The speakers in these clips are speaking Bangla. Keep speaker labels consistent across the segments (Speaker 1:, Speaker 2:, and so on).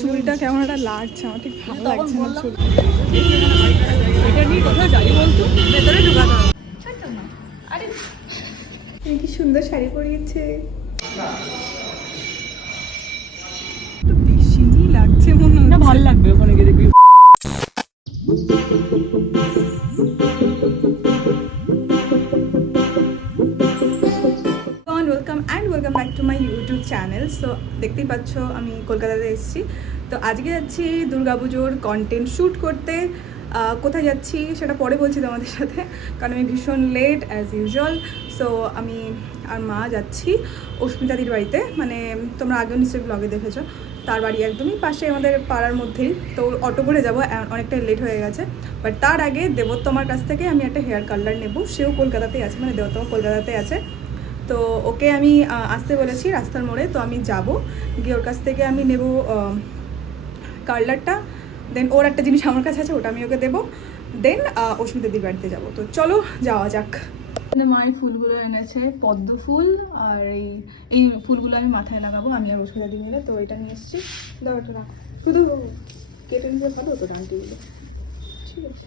Speaker 1: চুলটা কেমন একটা লাগছে আমার ঠিক ভালো লাগছে না চুল।
Speaker 2: এটা নিয়ে কোথাও যাই বলতো ভেতরে হবে।
Speaker 1: কি সুন্দর শাড়ি পরিয়েছে? বেশি লাগছে মনে
Speaker 2: না ভালো লাগবে ওখানে গিয়ে দেখবি।
Speaker 1: মাই ইউটিউব চ্যানেল সো দেখতেই পাচ্ছ, আমি কলকাতাতে এসেছি। তো আজকে যাচ্ছি দুর্গাপুজোর কন্টেন্ট শ্যুট করতে। কোথায় যাচ্ছি সেটা পরে বলছি তোমাদের সাথে, কারণ আমি ভীষণ লেট অ্যাজ ইউজুয়াল সো আমি আর মা যাচ্ছি অস্মিতাদির বাড়িতে মানে তোমরা আগেও নিশ্চয়ই ব্লগে দেখেছ। তার বাড়ি একদমই পাশে আমাদের পাড়ার মধ্যেই। তো অটো করে যাব অনেকটাই লেট হয়ে গেছে। বাট তার আগে দেবোত্তমার কাছ থেকে আমি একটা হেয়ার কালার নেব, সেও কলকাতাতেই আছে মানে দেবোত্তমা কলকাতাতে আছে। তো ওকে আমি আসতে বলেছি রাস্তার মোড়ে, তো আমি যাব। গিয়ে ওর কাছ থেকে আমি নেব কার্লারটা। দেন ওর একটা জিনিস আমার কাছে আছে, ওটা আমি ওকে দেবো। দেন অস্মিতাদির বাড়িতে যাব। তো চলো, যাওয়া যাক। মায়ের ফুলগুলো এনেছে, পদ্ম ফুল, আর এই এই ফুলগুলো আমি মাথায় লাগাবো, আমি আর অস্মিতাদি মিলে তো এটা নিয়ে এসেছি। দাও এটা শুধু কেটে নিতে ভালো তো ডান্টিগুলো ঠিক আছে।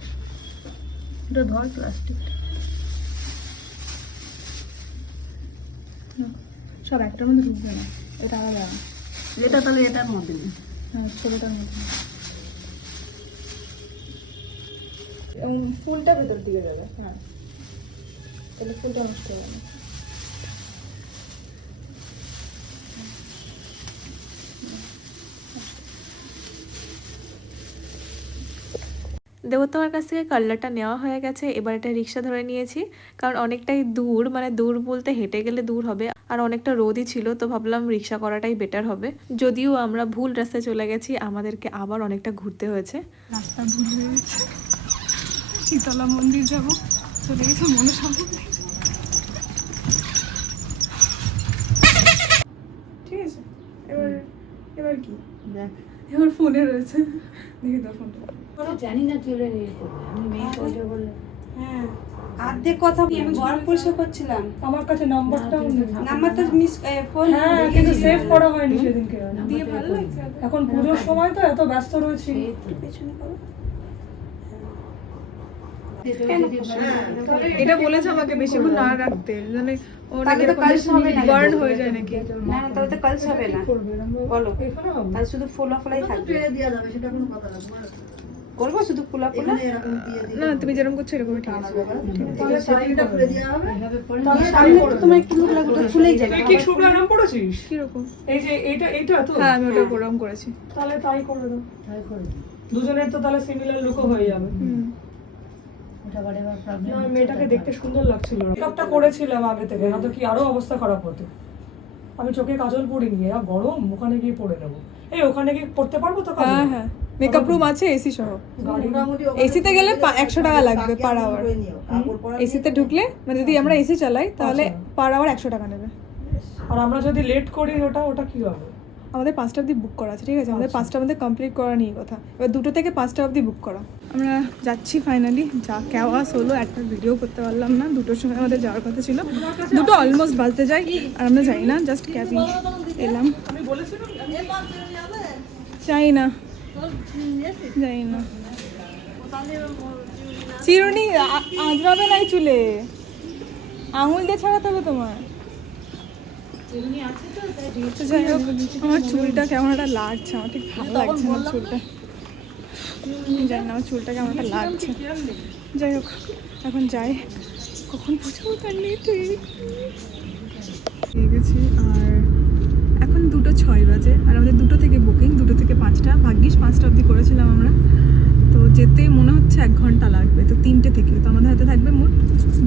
Speaker 2: এটা ধর প্লাস্টিক
Speaker 1: সব একটার মধ্যে ঢুকবে না। এটা আলাদা।
Speaker 2: এটা তাহলে এটার মধ্যে
Speaker 1: হ্যাঁ ছোটোটার মধ্যে। এবং ফুলটা ভেতর দিকে যাবে হ্যাঁ। তাহলে ফুলটা নষ্ট হবে না।
Speaker 3: দেবোত্তমার কাছ থেকে কাল্লারটা নেওয়া হয়ে গেছে এবার একটা রিক্সা ধরে নিয়েছি কারণ অনেকটাই দূর মানে দূর বলতে হেঁটে গেলে দূর হবে। আর অনেকটা রোদই ছিল তো ভাবলাম রিক্সা করাটাই বেটার হবে। যদিও আমরা ভুল রাস্তায় চলে গেছি আমাদেরকে আবার অনেকটা ঘুরতে হয়েছে।
Speaker 1: রাস্তা ভুল হয়ে গেছে। শীতলা মন্দির যাব। চলে গেছে মনসা মন্দির ঠিক আছে এবার এবার কি?
Speaker 2: দেখ।
Speaker 1: এবার ফোনে রয়েছে। দেখি তোর ফোনটা।
Speaker 2: জানি না চলে নিয়ে করবে। আমি মেয়ে বলে।
Speaker 4: অর্ধেক কথা আমি ঘর পরিষ্কার করছিলাম।
Speaker 1: আমার কাছে নাম্বারটাও নেই।
Speaker 4: নাম্বারটা মিস ফোন
Speaker 5: হ্যাঁ কিন্তু সেভ করা হয়নি সেদিনকে।
Speaker 1: দিয়ে ভালো লাগছে
Speaker 5: এখন পুজোর সময় তো এত ব্যস্ত রয়েছি।
Speaker 4: পেছনে করো
Speaker 1: এটা বলেছে আমাকে বেশিক্ষণ না রাখতে। মানে ওটা
Speaker 4: তাহলে তো কাজ হবে না।
Speaker 1: বার্ন হয়ে যায় নাকি?
Speaker 4: না না তাহলে তো কাজ হবে না। বলো। তাহলে শুধু ফোলা ফোলাই থাকবে করব? শুধু ফোলা ফোলা
Speaker 1: না তুমি যেরকম করছ এরকমই ঠিক আছে।
Speaker 4: তোমার একটু লোক লাগবে ওটা খুলেই যাবে।
Speaker 5: কি শুকনো পড়েছিস
Speaker 1: কীরকম?
Speaker 5: এই যে এইটা এইটা তো?
Speaker 1: হ্যাঁ আমি ওটা ওরকম করেছি।
Speaker 5: তাহলে তাই করে দাও। দুজনের তো তাহলে সিমিলার লুকও হয়ে যাবে।
Speaker 1: হুম।
Speaker 5: মেয়েটাকে দেখতে সুন্দর লাগছিল। মেকআপটা করেছিলাম আগে থেকে না তো কি আরও অবস্থা খারাপ হতো। আমি চোখে কাজল পরিনি এরা গরম ওখানে গিয়ে পরে নেব। এই ওখানে গিয়ে পড়তে পারব তো কাজল?
Speaker 1: হ্যাঁ হ্যাঁ। মেকআপ রুম আছে এসি সহ। এসিতে গেলে একশো টাকা লাগবে পার আওয়ার এসিতে ঢুকলে মানে যদি আমরা এসি চালাই তাহলে পার আওয়ার একশো টাকা নেবে।
Speaker 5: আর আমরা যদি লেট করি ওটা ওটা কি হবে?
Speaker 1: আমাদের পাঁচটা অবধি বুক করা আছে ঠিক আছে? আমাদের পাঁচটা মধ্যে কমপ্লিট করা নিয়ে কথা। এবার দুটো থেকে পাঁচটা অবধি বুক করা। আমরা যাচ্ছি ফাইনালি যা কেওয়াস হলো একটা ভিডিও করতে পারলাম না। দুটোর সময় আমাদের যাওয়ার কথা ছিল। দুটো অলমোস্ট বাজতে যাই আর আমরা যাই না জাস্ট ক্যাবি এলাম।
Speaker 5: আমি বলেছিলাম
Speaker 1: যাই না। যাই না। চিরুনি আঁচড়াবে নাই চুলে? আঙুল দিয়ে ছাড়াতে হবে তোমার যাই হোক আমার চুলটা কেমন একটা লাগছে আমার ঠিক ভালো লাগছে না চুলটা। জানি না আমার চুলটা কেমন একটা লাগছে। যাই হোক এখন যাই। কখন পৌঁছাবো তার লেট? হয়ে গেছি আর এখন দুটো ছয় বাজে, আর আমাদের দুটো থেকে বুকিং দুটো থেকে পাঁচটা। ভাগ্যিস পাঁচটা অবধি করেছিলাম আমরা। তো যেতে মনে হচ্ছে এক ঘণ্টা লাগবে, তো তিনটে থেকে। তো আমাদের হাতে থাকবে মোট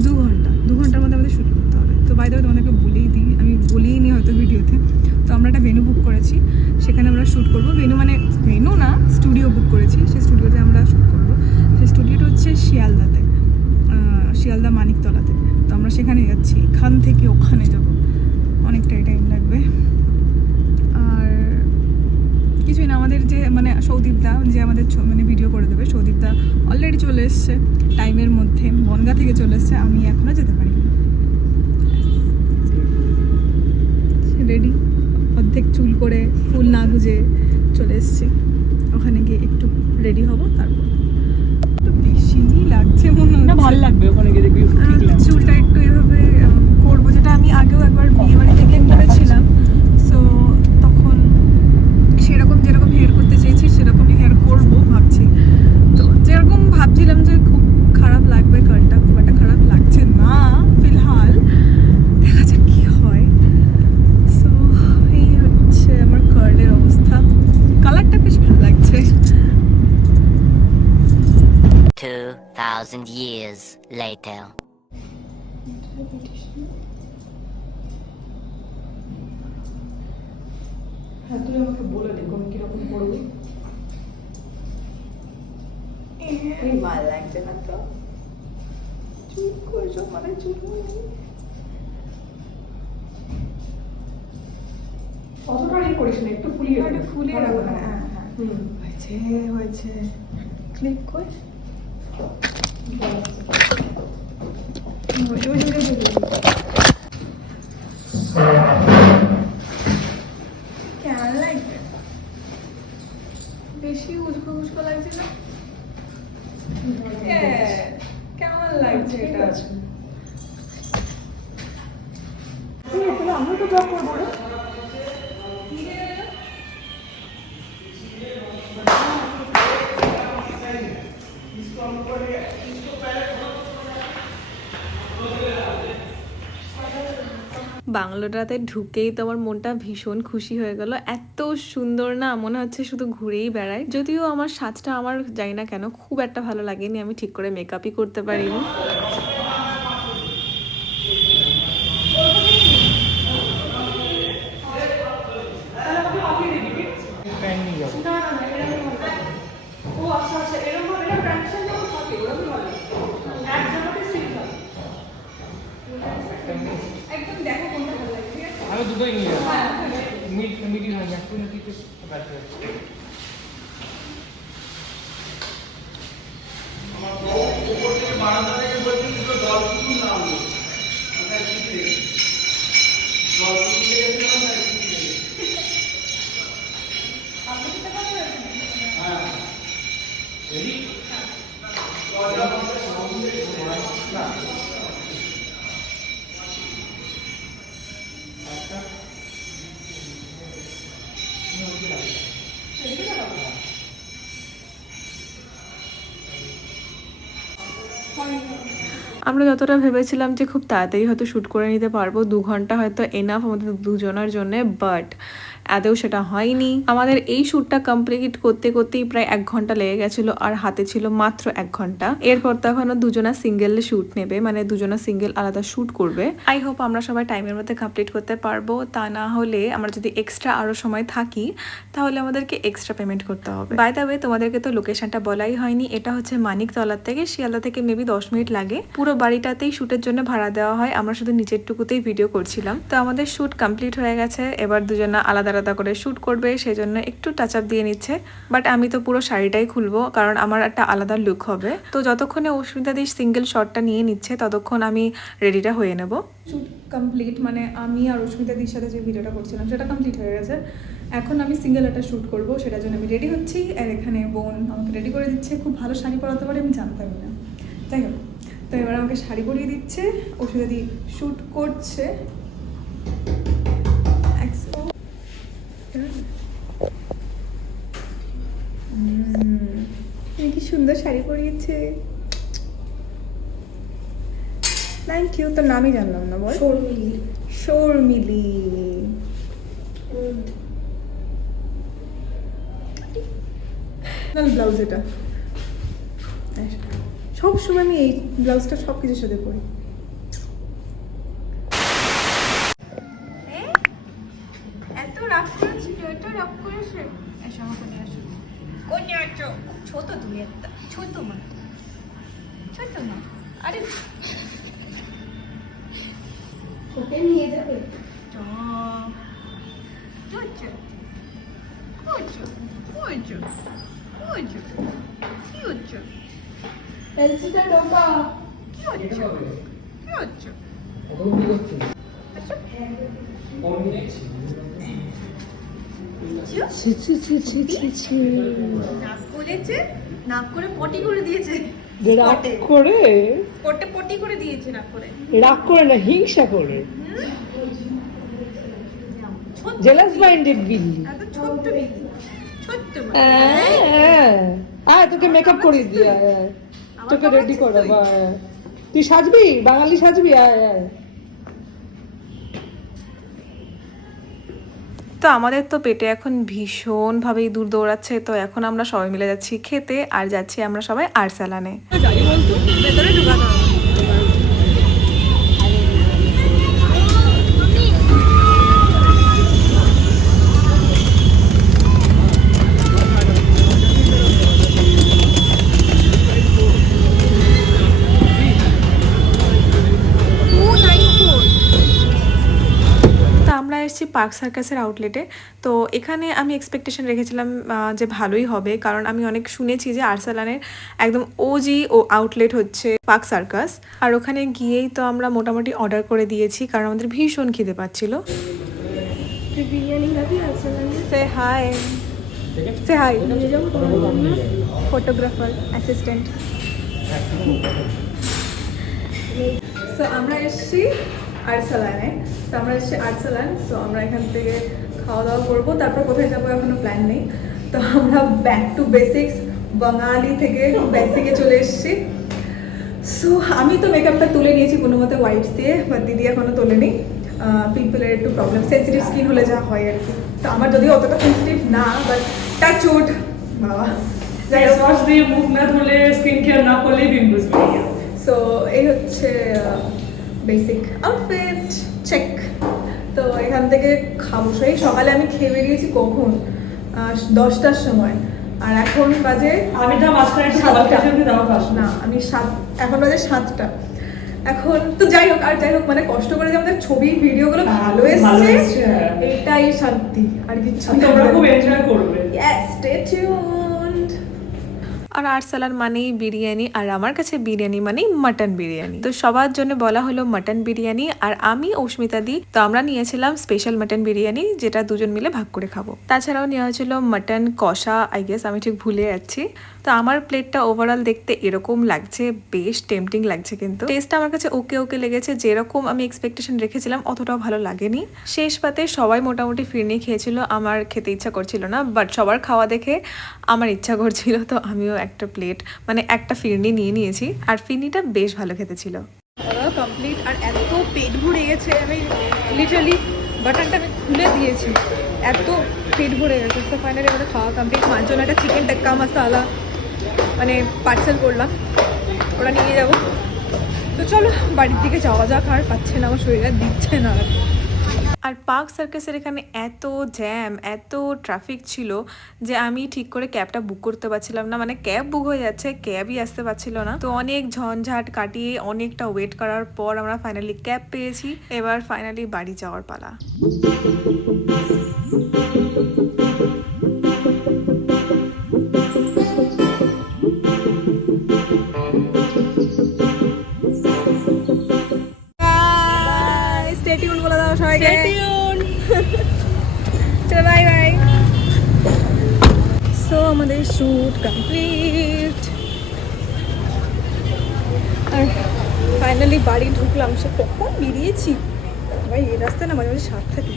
Speaker 1: দু ঘণ্টা। দু ঘণ্টার মধ্যে আমাদের শ্যুট করতে হবে। তো বাইরে তোমাদেরকে বলেই দিই, আমি বলেই নি হয়তো ভিডিওতে। তো আমরা একটা ভেনু বুক করেছি। সেখানে আমরা শ্যুট করব। ভেনু মানে ভেনু না স্টুডিও বুক করেছি। সেই স্টুডিওতে আমরা শ্যুট করব। সেই স্টুডিওটা হচ্ছে শিয়ালদাতে। শিয়ালদা মানিকতলাতে। তো আমরা সেখানে যাচ্ছি। এখান থেকে ওখানে যাব। অনেকটাই টাইম লাগবে। আর কিছুই না আমাদের যে মানে সৌদীপদা যে আমাদের মানে ভিডিও করে দেবে সৌদীপদা অলরেডি চলে এসছে টাইমের মধ্যে বনগা থেকে চলে এসছে আমি এখনও যেতে পারি রেডি অর্ধেক চুল করে ফুল না গুজে চলে এসেছি। ওখানে গিয়ে একটু রেডি হব তারপর একটু বেশি লাগছে মনে
Speaker 2: না
Speaker 1: হচ্ছে
Speaker 2: ভালো লাগবে ওখানে গিয়ে দেখবি
Speaker 1: চুলটা একটু এভাবে করব যেটা আমি আগেও একবার বিয়ে বাড়িতে গিয়ে করেছিলাম সো তখন সেরকম যেরকম হেয়ার করতে চেয়েছি সেরকমই হেয়ার করব ভাবছি তো যেরকম ভাবছিলাম যে খুব খারাপ লাগবে কারটা খুব একটা খারাপ লাগছে না ফিলহাল। দেখা যাক কি হয়। সো এই হচ্ছে আমার কার্ডের অবস্থা। কালারটা বেশ ভালো লাগছে।
Speaker 6: 2,000 years later.
Speaker 5: হ্যাঁ তুই আমাকে বলে দে কোন কীরকম করবি।
Speaker 1: এই ভালো লাগছে না তো? চুপ করছ মানে চুপ
Speaker 5: অতটা ইয়ে করিস না? একটু ফুলিয়ে
Speaker 1: একটু ফুলিয়ে রাখো হ্যাঁ, হ্যাঁ। হয়েছে হয়েছে। ক্লিক কর। ওই, ওই, ওই, ওই, ওই, ওই। কেমন লাগছে বেশি উস্কো উস্কো লাগছে না হ্যাঁ, কেমন লাগছে
Speaker 5: ঠিক
Speaker 1: এটা
Speaker 5: আছে। আমরা তো করব রে।
Speaker 3: বাংলোটাতে ঢুকেই তো আমার মনটা ভীষণ খুশি হয়ে গেল। এত সুন্দর না মনে হচ্ছে শুধু ঘুরেই বেড়াই। যদিও আমার সাজটা আমার জানি না কেন খুব একটা ভালো লাগেনি আমি ঠিক করে মেকআপই করতে পারিনি
Speaker 5: ও আচ্ছা আচ্ছা এরকম ভাবে এটা ট্রানজিশন যখন থাকে ওরকম ভালো এক জায়গাতে স্টিল থাকে
Speaker 1: একদম দেখো কোনটা ভালো লাগছে ঠিক আছে?
Speaker 2: আমি দুটোই নিয়ে যাব মিড মিডিল হয়ে যায় কোনো কিছু ব্যাটার
Speaker 3: আমরা যতটা ভেবেছিলাম যে খুব তাড়াতাড়ি হয়তো শ্যুট করে নিতে পারব, দু ঘণ্টা হয়তো এনাফ আমাদের দুজনের জন্যে বাট আদৌ সেটা হয়নি। আমাদের এই শ্যুটটা কমপ্লিট করতে করতেই প্রায় এক ঘণ্টা লেগে গেছিল আর হাতে ছিল মাত্র এক ঘণ্টা। এরপর তখন দুজনা সিঙ্গেল শ্যুট নেবে মানে দুজনা সিঙ্গেল আলাদা শ্যুট করবে। আই হোপ আমরা সবাই টাইমের মধ্যে কমপ্লিট করতে পারব। তা না হলে আমরা যদি এক্সট্রা আরও সময় থাকি, তাহলে আমাদেরকে এক্সট্রা পেমেন্ট করতে হবে। বাই দ্য ওয়ে তোমাদেরকে তো লোকেশনটা বলাই হয়নি। এটা হচ্ছে মানিকতলার থেকে, শিয়ালদা থেকে মেবি দশ মিনিট লাগে। পুরো বাড়িটাতেই শুটের জন্য ভাড়া দেওয়া হয়। আমরা শুধু নিচের টুকুতেই ভিডিও করছিলাম। তো আমাদের শ্যুট কমপ্লিট হয়ে গেছে। এবার দুজনা আলাদা আলাদা করে শুট করবে সেই জন্য একটু টাচ আপ দিয়ে নিচ্ছে। বাট আমি তো পুরো শাড়িটাই খুলবো, কারণ আমার একটা আলাদা লুক হবে। তো যতক্ষণে অস্মিতা দি সিঙ্গেল শটটা নিয়ে নিচ্ছে, ততক্ষণ আমি রেডিটা হয়ে নেব।
Speaker 1: শ্যুট কমপ্লিট মানে আমি আর অস্মিতা দির সাথে যে ভিডিওটা করছিলাম, সেটা কমপ্লিট হয়ে গেছে। এখন আমি সিঙ্গেল একটা শ্যুট করব, সেটার জন্য আমি রেডি হচ্ছি। আর এখানে বোন আমাকে রেডি করে দিচ্ছে। খুব ভালো শাড়ি পরাতে পারে, আমি জানতামই না। যাই হোক, তো এবার আমাকে শাড়ি পরিয়ে দিচ্ছে। অস্মিতা দি শ্যুট করছে। সুন্দর শাড়ি পরিয়েছে। থ্যাংক ইউ তোর নামই জানলাম না বল।
Speaker 4: শর্মিলি।
Speaker 1: শর্মিলি। ব্লাউজ এটা। সব সময় আমি এই ব্লাউজটা সব কিছুর সাথে পরি। এত রাগ করেছিল এত রাগ করেছে こんにゃちょちょっとどうやっ
Speaker 4: た？ちょ
Speaker 1: っと待って。
Speaker 4: ちょ
Speaker 1: っと
Speaker 2: 待って。あれ？こちょーちょちょこちょこちょこちょきよちょえちかきよちょきよちょちょ
Speaker 5: ছি ছি ছি ছি ছি ছি।
Speaker 1: নাক করেছে নাক করে পটি করে দিয়েছে
Speaker 5: রাগ করে।
Speaker 1: পটে পটি করে দিয়েছে নাক করে।
Speaker 5: রাগ করে না হিংসা করে। জেলাস মাইন্ডেড বিল্লি।
Speaker 1: এত ছোট্ট বিল্লি। ছোট্ট
Speaker 5: হ্যাঁ, আয় তোকে মেকআপ করিয়ে দিয়ে। তোকে রেডি করাবো আয়। তুই সাজবি? বাঙালি সাজবি? আয় আয়।
Speaker 3: তো আমাদের তো পেটে এখন ভীষণভাবেই দূর দৌড়াচ্ছে, তো এখন আমরা সবাই মিলে যাচ্ছি খেতে, আর যাচ্ছি আমরা সবাই আরসালানে।
Speaker 2: ভেতরে ঢুকাতে
Speaker 3: এসেছি পার্ক সার্কাসের আউটলেটে। তো এখানে আমি এক্সপেকটেশন রেখেছিলাম যে ভালোই হবে। কারণ আমি অনেক শুনেছি যে আরসালানের একদম ওজি ও আউটলেট হচ্ছে পার্ক সার্কাস। আর ওখানে গিয়েই তো আমরা মোটামুটি অর্ডার করে দিয়েছি কারণ আমাদের ভীষণ খিদে পাচ্ছিল।
Speaker 1: Say hi say hi photographer assistant আমরা এসেছি আর্সালানে তো আমরা এসেছি আর্সালান সো আমরা এখান থেকে খাওয়া দাওয়া করব। তারপর কোথায় যাব এখনও প্ল্যান নেই। তো আমরা ব্যাক টু বেসিক্স বাঙালি থেকে বেসিকে চলে এসেছি। সো আমি তো মেকআপটা তুলে নিয়েছি কোনো মতে ওয়াইপস দিয়ে বা দিদি এখনও তোলেনি। পিম্পলের একটু প্রবলেম সেন্সিটিভ স্কিন হলে যা হয় আর কি। তো আমার যদিও অতটা সেন্সিটিভ না বাট টাচ উড বাবা। যাই হোক।
Speaker 5: ওয়াশ দিয়ে মুখ না ধুলে স্কিন কেয়ার না করলেই পিম্পলস বেরিয়ে
Speaker 1: সো এই হচ্ছে বেসিক আউটফিট চেক তো এখান থেকে খাব। সেই সকালে আমি খেয়ে বেরিয়েছি কখন? দশটার সময়। আর এখন বাজে
Speaker 5: আমি তো
Speaker 1: না আমি সাত এখন বাজে সাতটা। এখন তো যাই হোক আর যাই হোক মানে কষ্ট করে যে আমাদের ছবি ভিডিওগুলো ভালো
Speaker 5: ভালো
Speaker 1: এসছে
Speaker 5: হ্যাঁ।
Speaker 1: শান্তি আর কিছু
Speaker 5: তোমরা খুব এনজয় করবে।
Speaker 1: Yes, stay tuned.
Speaker 3: আর আরসালান মানেই বিরিয়ানি, আর আমার কাছে বিরিয়ানি মানেই মাটন বিরিয়ানি। তো সবার জন্য বলা হলো মাটন বিরিয়ানি, আর আমি অস্মিতা দি, তো আমরা নিয়েছিলাম স্পেশাল মাটন বিরিয়ানি, যেটা দুজন মিলে ভাগ করে খাব। তাছাড়াও নেওয়া হয়েছিল মাটন কষা আই গেস আমি ঠিক ভুলে যাচ্ছি। তো আমার প্লেটটা ওভারঅল দেখতে এরকম লাগছে, বেশ টেম্পটিং লাগছে কিন্তু। টেস্টটা আমার কাছে ওকে ওকে লেগেছে, যেরকম আমি এক্সপেকটেশন রেখেছিলাম, অতটাও ভালো লাগেনি। শেষ পাতে সবাই মোটামুটি ফিরনি খেয়েছিল, আমার খেতে ইচ্ছা করছিল না বাট সবার খাওয়া দেখে আমার ইচ্ছা করছিল, তো আমিও একটা প্লেট মানে একটা ফিরনি নিয়ে নিয়েছি, আর ফিরনিটা বেশ ভালো খেতে ছিল।
Speaker 1: কমপ্লিট আর এত পেট ভরে গেছে, আমি লিটারালি বাটনটা আমি খুলে দিয়েছি। এত পেট ভরে গেছে। তো ফাইনালি আমাদের খাওয়া কমপ্লিট মার একটা চিকেন টেক্কা মশালা মানে পার্সেল করলাম। ওরা নিয়ে যাব। তো চলো, বাড়ির দিকে যাওয়া যাক, আর পাচ্ছে না, আমার শরীরে দিচ্ছে না। আর
Speaker 3: পার্ক সার্কাসের এখানে এত জ্যাম, এত ট্রাফিক ছিল যে আমি ঠিক করে ক্যাবটা বুক করতে পারছিলাম না। মানে ক্যাব বুক হয়ে যাচ্ছে, ক্যাবই আসতে পারছিল না। তো অনেক ঝঞ্ঝাট কাটিয়ে অনেকটা ওয়েট করার পর আমরা ফাইনালি ক্যাব পেয়েছি। এবার ফাইনালি বাড়ি যাওয়ার পালা।
Speaker 1: চলো বাই বাই সো আমাদের শ্যুট কমপ্লিট আর ফাইনালি বাড়ি ঢুকলাম। সে কখন বেরিয়েছি? ভাই এই রাস্তায় না মাঝে মাঝে সাপ থাকে।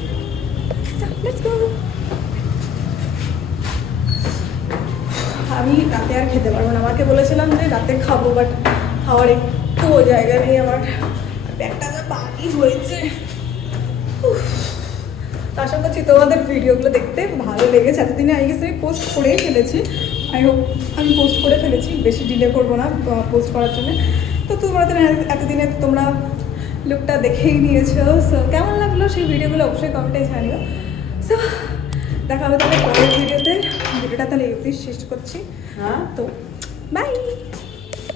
Speaker 1: আমি রাতে আর খেতে পারব না। আমাকে বলেছিলাম যে রাতে খাব বাট খাওয়ার একটু জায়গা নেই আমার। ব্যাগটা যা বাকি হয়েছে। তো আশা করছি তোমাদের ভিডিওগুলো দেখতে ভালো লেগেছে। এতদিনে আই গেছে আমি পোস্ট করেই ফেলেছি। আই হোপ আমি পোস্ট করে ফেলেছি বেশি ডিলে করব না পোস্ট করার জন্য। তো তোমাদের এত- এতদিনে তোমরা লুকটা দেখেই নিয়েছো। সো কেমন লাগল সেই ভিডিওগুলো অবশ্যই কমেন্টে জানিও। সো দেখা হবে তাহলে পরের ভিডিওতে। ভিডিওটা তাহলে এই শেষ করছি।
Speaker 5: হ্যাঁ?
Speaker 1: তো বাই